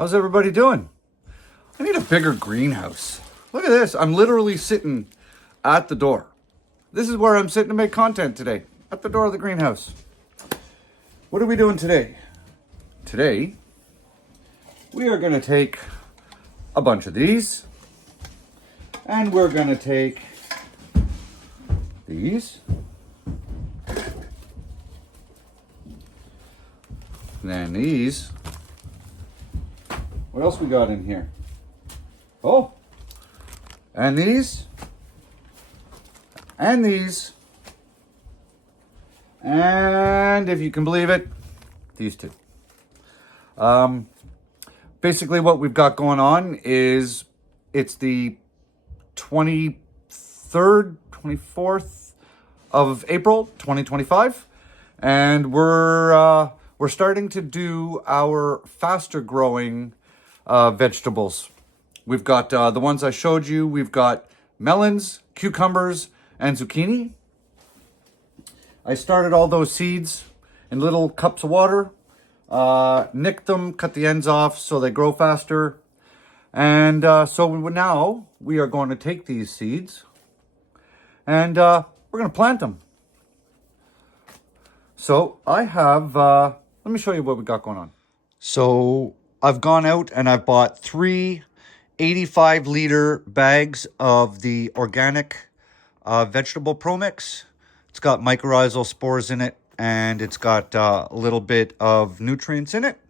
How's everybody doing? I need a bigger greenhouse. Look at this. I'm literally sitting at the door. This is where I'm sitting to make content today, at the door of the greenhouse. What are we doing today? Today, we are going to take a bunch of these, and we're going to take these, then these. What else we got in here? Oh, and these, and these, and if you can believe it, these two. Basically what we've got going on is it's the 23rd, 24th of April, 2025, and we're starting to do our faster growing vegetables. We've got the ones I showed you. We've got melons, cucumbers, and zucchini. I started all those seeds in little cups of water, nicked them, cut the ends off so they grow faster. And now we are going to take these seeds and we're going to plant them. So I have, let me show you what we got going on. So I've gone out and I've bought 3 85-liter bags of the organic vegetable pro mix. It's got mycorrhizal spores in it, and it's got a little bit of nutrients in it.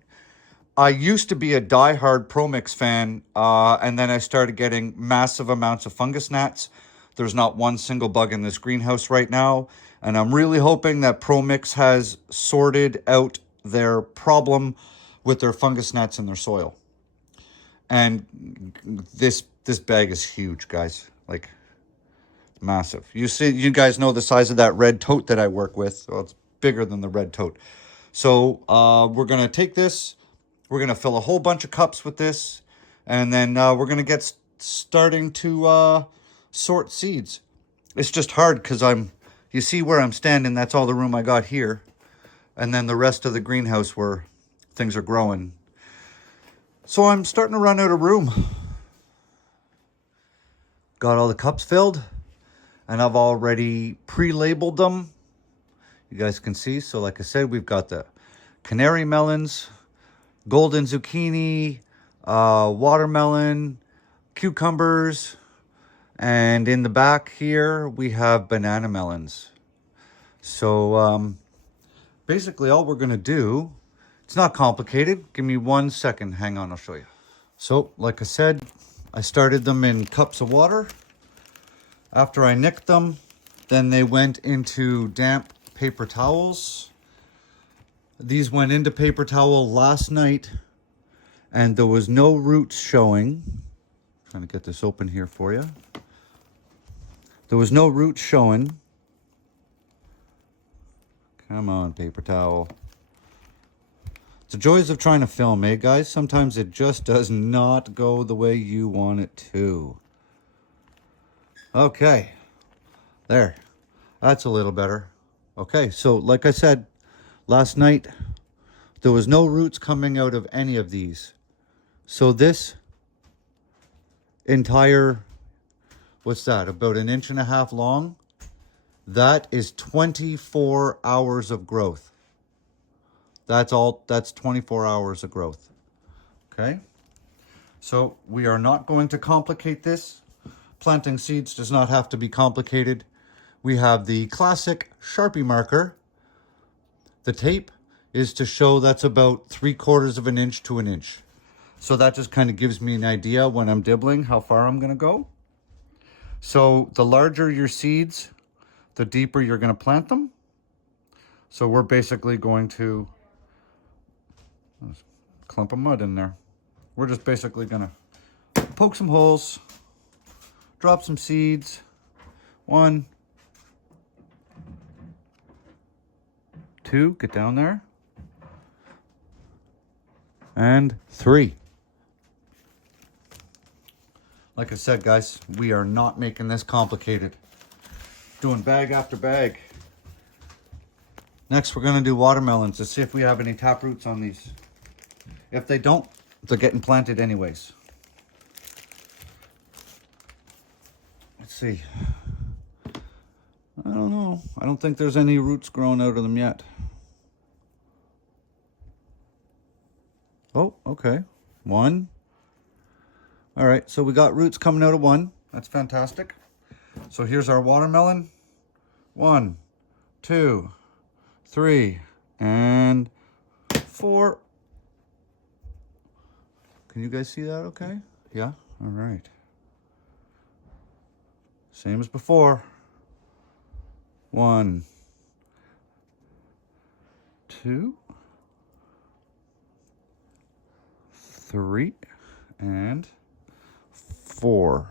I used to be a diehard Pro Mix fan, and then I started getting massive amounts of fungus gnats. There's not one single bug in this greenhouse right now, and I'm really hoping that Pro Mix has sorted out their problem with their fungus gnats in their soil. And this bag is huge, guys. Like, massive. You guys know the size of that red tote that I work with. Well, it's bigger than the red tote. So we're going to take this. We're going to fill a whole bunch of cups with this. And then we're going to get starting to sort seeds. It's just hard because you see where I'm standing. That's all the room I got here. And then the rest of the greenhouse where things are growing. So I'm starting to run out of room. Got all the cups filled. And I've already pre-labeled them. You guys can see. So like I said, we've got the canary melons, golden zucchini, watermelon, cucumbers, and in the back here we have banana melons. So basically all we're going to do, it's not complicated. Give me 1 second. Hang on, I'll show you. So like I said, I started them in cups of water. After I nicked them, then they went into damp paper towels. These went into paper towel last night, and there was no roots showing. I'm trying to get this open here for you. There was no roots showing. Come on, paper towel. It's the joys of trying to film, eh, guys? Sometimes it just does not go the way you want it to. Okay, there. That's a little better. Okay, so like I said, last night, there was no roots coming out of any of these. So this entire, what's that, about 1.5 inches long? That is 24 hours of growth. That's 24 hours of growth. Okay, so we are not going to complicate this. Planting seeds does not have to be complicated. We have the classic Sharpie marker. The tape is to show that's about 3/4 of an inch to 1 inch. So that just kind of gives me an idea when I'm dibbling how far I'm going to go. So the larger your seeds, the deeper you're going to plant them. So we're basically going to, there's a clump of mud in there. We're just basically going to poke some holes, drop some seeds. 1, 2, get down there. And 3. Like I said, guys, we are not making this complicated. Doing bag after bag. Next, we're going to do watermelons to see if we have any tap roots on these. If they don't, They're getting planted anyways. Let's see. I don't know. I don't think there's any roots growing out of them yet. Oh, okay. One. All right, so we got roots coming out of one. That's fantastic. So here's our watermelon. 1, 2, 3, and 4. Can you guys see that okay? Yeah? All right. Same as before. 1, 2, 3, and 4.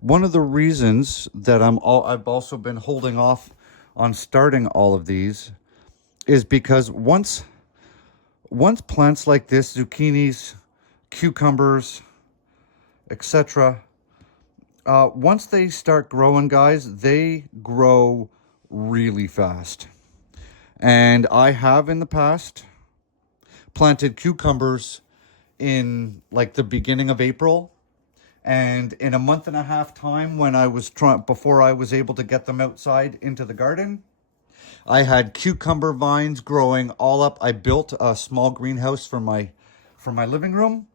One of the reasons that I've also been holding off on starting all of these is because once plants like this, zucchinis, cucumbers, etc., once they start growing, guys, they grow really fast. And I have in the past planted cucumbers in like the beginning of April, and in a month and a half time, when I was before I was able to get them outside into the garden, I had cucumber vines growing all up. I built a small greenhouse for my living room,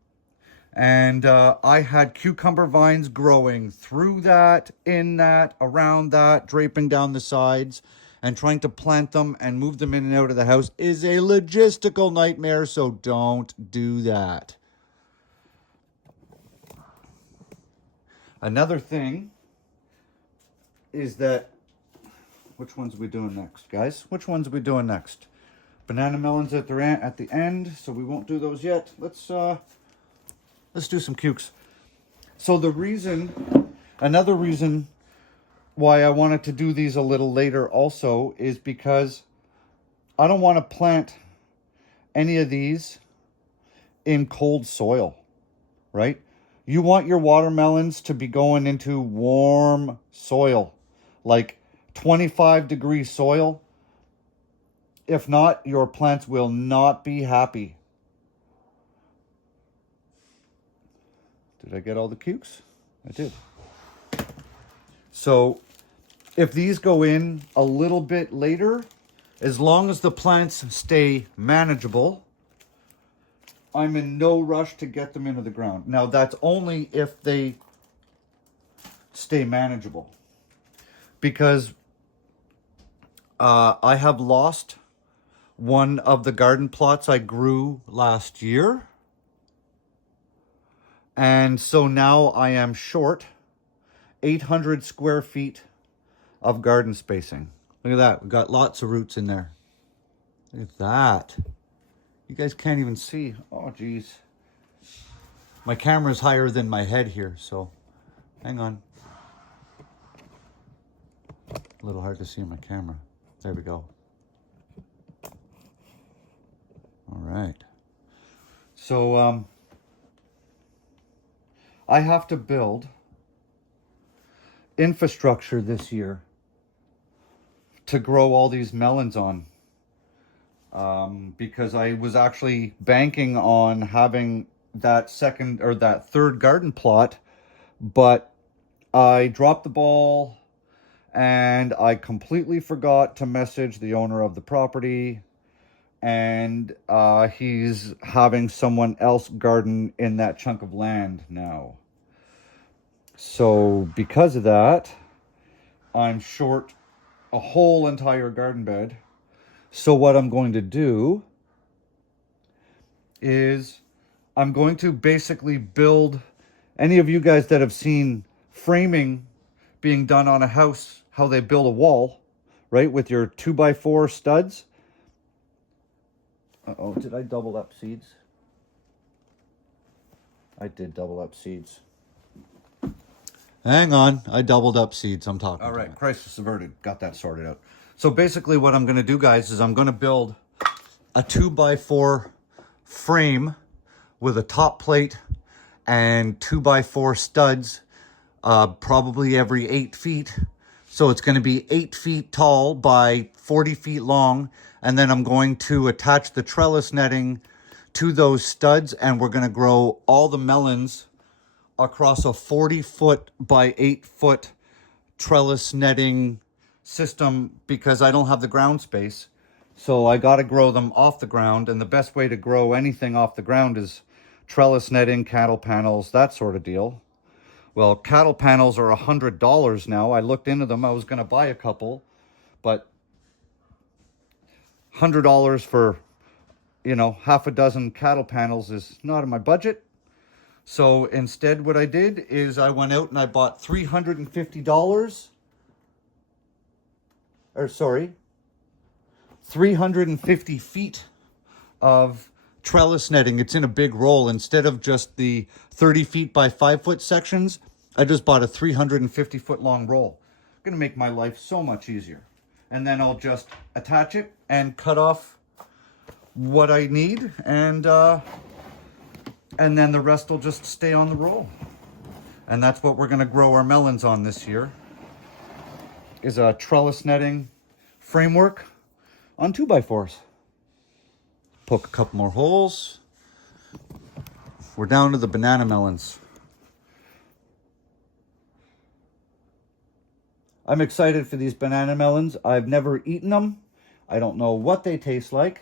and I had cucumber vines growing through that, in that, around that, draping down the sides, and trying to plant them and move them in and out of the house is a logistical nightmare, so don't do that. Another thing is that, which ones are we doing next, guys? Which ones are we doing next? Banana melons at the end, so we won't do those yet. Let's do some cukes. So another reason why I wanted to do these a little later also is because I don't want to plant any of these in cold soil, right? You want your watermelons to be going into warm soil, like 25-degree soil. If not, your plants will not be happy. Did I get all the cukes? I did. So if these go in a little bit later, as long as the plants stay manageable, I'm in no rush to get them into the ground. Now, that's only if they stay manageable. Because I have lost one of the garden plots I grew last year. And so now I am short 800 square feet of garden spacing. Look at that. We've got lots of roots in there. Look at that. You guys can't even see. Oh, geez. My camera's higher than my head here, so hang on. A little hard to see on my camera. There we go. All right. So, I have to build infrastructure this year to grow all these melons on. Because I was actually banking on having that third garden plot, but I dropped the ball and I completely forgot to message the owner of the property, and he's having someone else garden in that chunk of land now. So because of that, I'm short a whole entire garden bed. So what I'm going to do is I'm going to basically build, any of you guys that have seen framing being done on a house, how they build a wall, right, with your 2x4 studs. Uh-oh, did I double up seeds? I did double up seeds. Hang on, I doubled up seeds. I'm talking. All right, crisis averted. Got that sorted out. So basically what I'm going to do, guys, is I'm going to build a 2x4 frame with a top plate and 2x4 studs, probably every 8 feet. So it's going to be 8 feet tall by 40 feet long. And then I'm going to attach the trellis netting to those studs, and we're going to grow all the melons across a 40-foot by 8-foot trellis netting system because I don't have the ground space. So I got to grow them off the ground, and the best way to grow anything off the ground is trellis netting, cattle panels, that sort of deal. Well, cattle panels are $100 now. I looked into them. I was going to buy a couple, but $100 for, you know, half a dozen cattle panels is not in my budget. So instead what I did is I went out and I bought $350, or sorry, 350 feet of trellis netting. It's in a big roll. Instead of just the 30 feet by 5-foot sections, I just bought a 350 foot long roll. Gonna make my life so much easier. And then I'll just attach it and cut off what I need, and then the rest will just stay on the roll. And that's what we're gonna grow our melons on this year, is a trellis netting framework on 2x4s. Poke a couple more holes. We're down to the banana melons. I'm excited for these banana melons. I've never eaten them. I don't know what they taste like.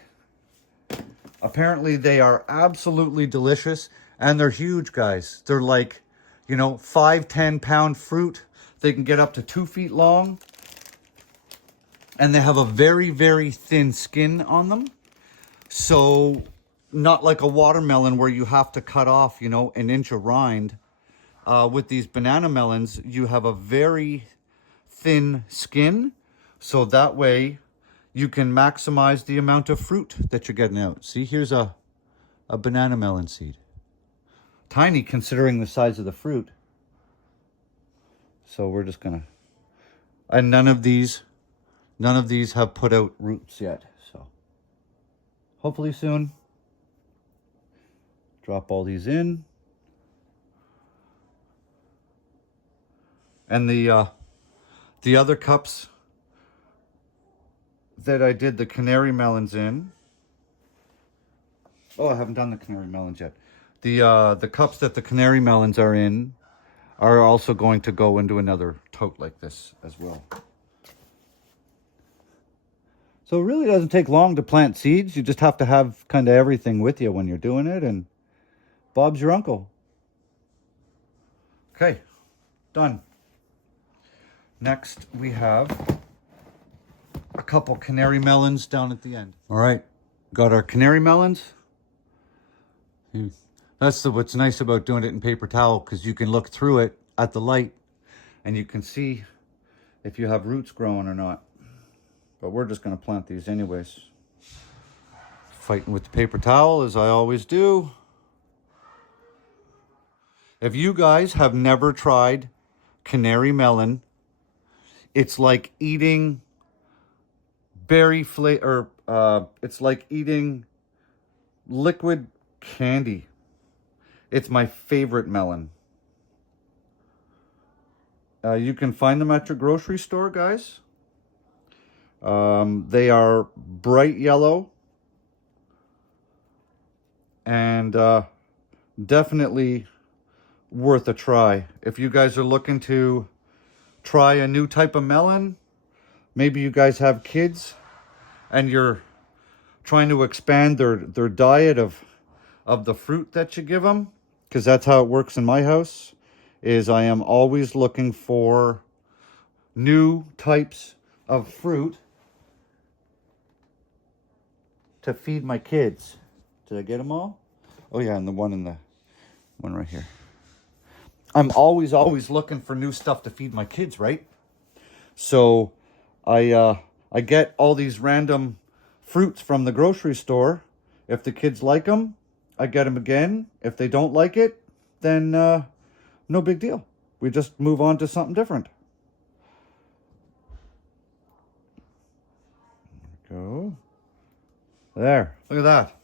Apparently they are absolutely delicious, and they're huge, guys. They're like, you know, 5-10 pound fruit. They can get up to 2 feet long, and they have a very, very thin skin on them. So not like a watermelon where you have to cut off, you know, an inch of rind. With these banana melons, you have a very thin skin, so that way you can maximize the amount of fruit that you're getting out. See, here's a banana melon seed. Tiny considering the size of the fruit. So we're just gonna, and none of these have put out roots yet. So hopefully soon. Drop all these in. And the other cups that I did the canary melons in. Oh, I haven't done the canary melons yet. The cups that the canary melons are in are also going to go into another tote like this as well. So it really doesn't take long to plant seeds. You just have to have kind of everything with you when you're doing it, and Bob's your uncle. Okay, done. Next, we have a couple canary melons down at the end. All right, got our canary melons. That's what's nice about doing it in paper towel, because you can look through it at the light and you can see if you have roots growing or not. But we're just going to plant these anyways. Fighting with the paper towel as I always do. If you guys have never tried canary melon, it's like eating berry flavor, it's like eating liquid candy. It's my favorite melon. You can find them at your grocery store, guys. They are bright yellow and definitely worth a try. If you guys are looking to try a new type of melon, maybe you guys have kids and you're trying to expand their diet of the fruit that you give them, because that's how it works in my house, is I am always looking for new types of fruit to feed my kids. Did I get them all? Oh yeah, and the one right here. I'm always looking for new stuff to feed my kids, right? So I get all these random fruits from the grocery store. If the kids like them, I get them again. If they don't like it, then no big deal. We just move on to something different. Go. There, look at that.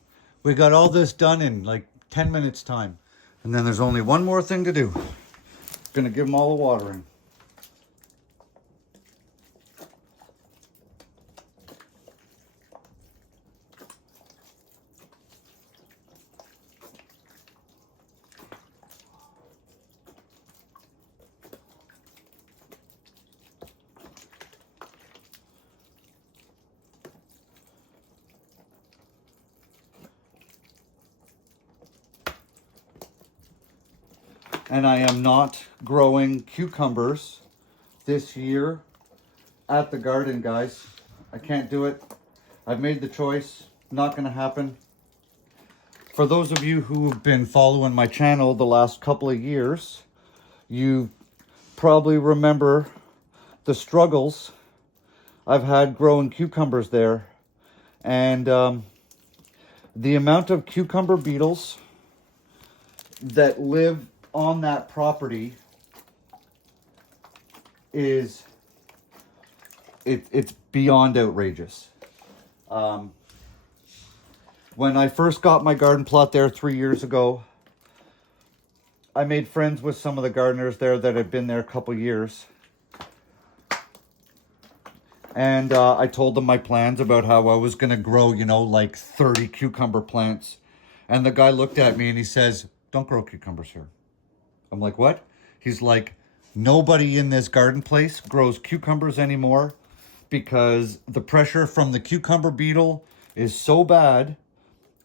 We got all this done in like 10 minutes time. And then there's only one more thing to do. Gonna give them all a watering. and I am not growing cucumbers this year at the garden, guys. I can't do it. I've made the choice. Not going to happen. For those of you who have been following my channel the last couple of years, you probably remember the struggles I've had growing cucumbers there. And the amount of cucumber beetles that live on that property is, it's beyond outrageous. When I first got my garden plot there 3 years ago, I made friends with some of the gardeners there that had been there a couple years. And I told them my plans about how I was going to grow, you know, like 30 cucumber plants. And the guy looked at me and he says, "Don't grow cucumbers here." I'm like, "What?" He's like, "Nobody in this garden place grows cucumbers anymore because the pressure from the cucumber beetle is so bad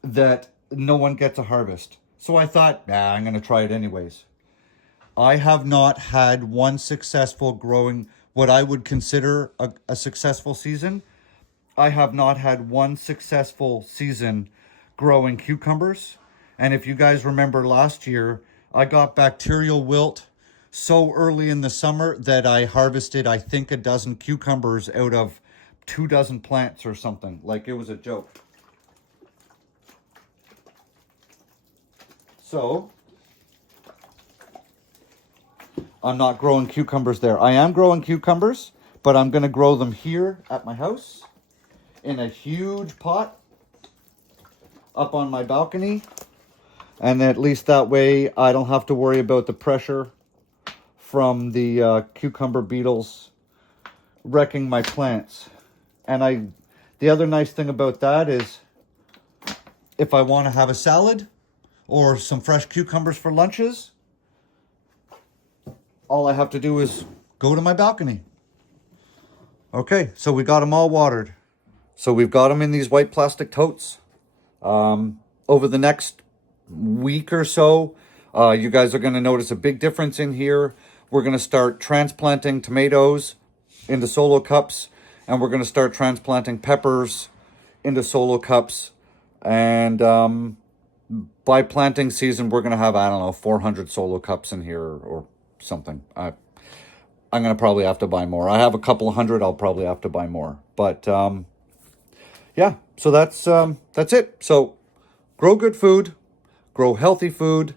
that no one gets a harvest." So I thought, I'm going to try it anyways. I have not had one successful growing, what I would consider a successful season. I have not had one successful season growing cucumbers. And if you guys remember last year, I got bacterial wilt so early in the summer that I harvested, I think, a dozen cucumbers out of 2 dozen plants or something. Like, it was a joke. So, I'm not growing cucumbers there. I am growing cucumbers, but I'm going to grow them here at my house in a huge pot up on my balcony. And at least that way I don't have to worry about the pressure from the cucumber beetles wrecking my plants. And the other nice thing about that is if I want to have a salad or some fresh cucumbers for lunches, all I have to do is go to my balcony. Okay, so we got them all watered. So we've got them in these white plastic totes. Over the next week or so, you guys are going to notice a big difference in here. We're going to start transplanting tomatoes into solo cups, and we're going to start transplanting peppers into solo cups. And by planting season, we're going to have, I don't know, 400 solo cups in here or something. I'm going to probably have to buy more. I have a couple of hundred. I'll probably have to buy more. But yeah, so that's it. So grow good food, grow healthy food,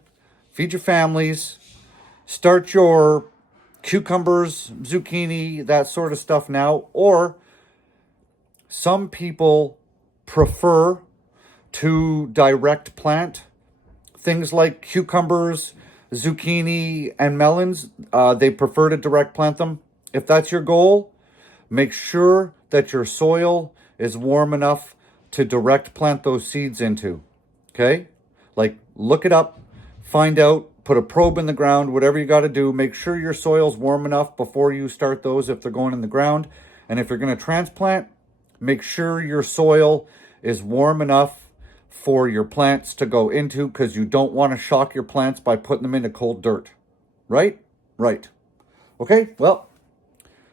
feed your families, start your cucumbers, zucchini, that sort of stuff now. Or some people prefer to direct plant things like cucumbers, zucchini, and melons. They prefer to direct plant them. If that's your goal, make sure that your soil is warm enough to direct plant those seeds into. Okay? Like, look it up, find out, put a probe in the ground, whatever you got to do. Make sure your soil's warm enough before you start those if they're going in the ground. And if you're going to transplant, make sure your soil is warm enough for your plants to go into, because you don't want to shock your plants by putting them into cold dirt. Right? Right. Okay, well,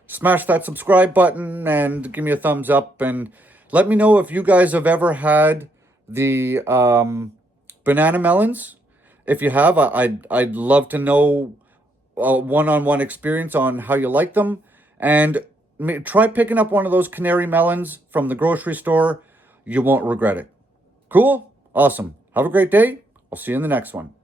smash that subscribe button and give me a thumbs up, and let me know if you guys have ever had the banana melons. If you have, I'd love to know a one-on-one experience on how you like them. And try picking up one of those canary melons from the grocery store. You won't regret it. Cool? Awesome. Have a great day. I'll see you in the next one.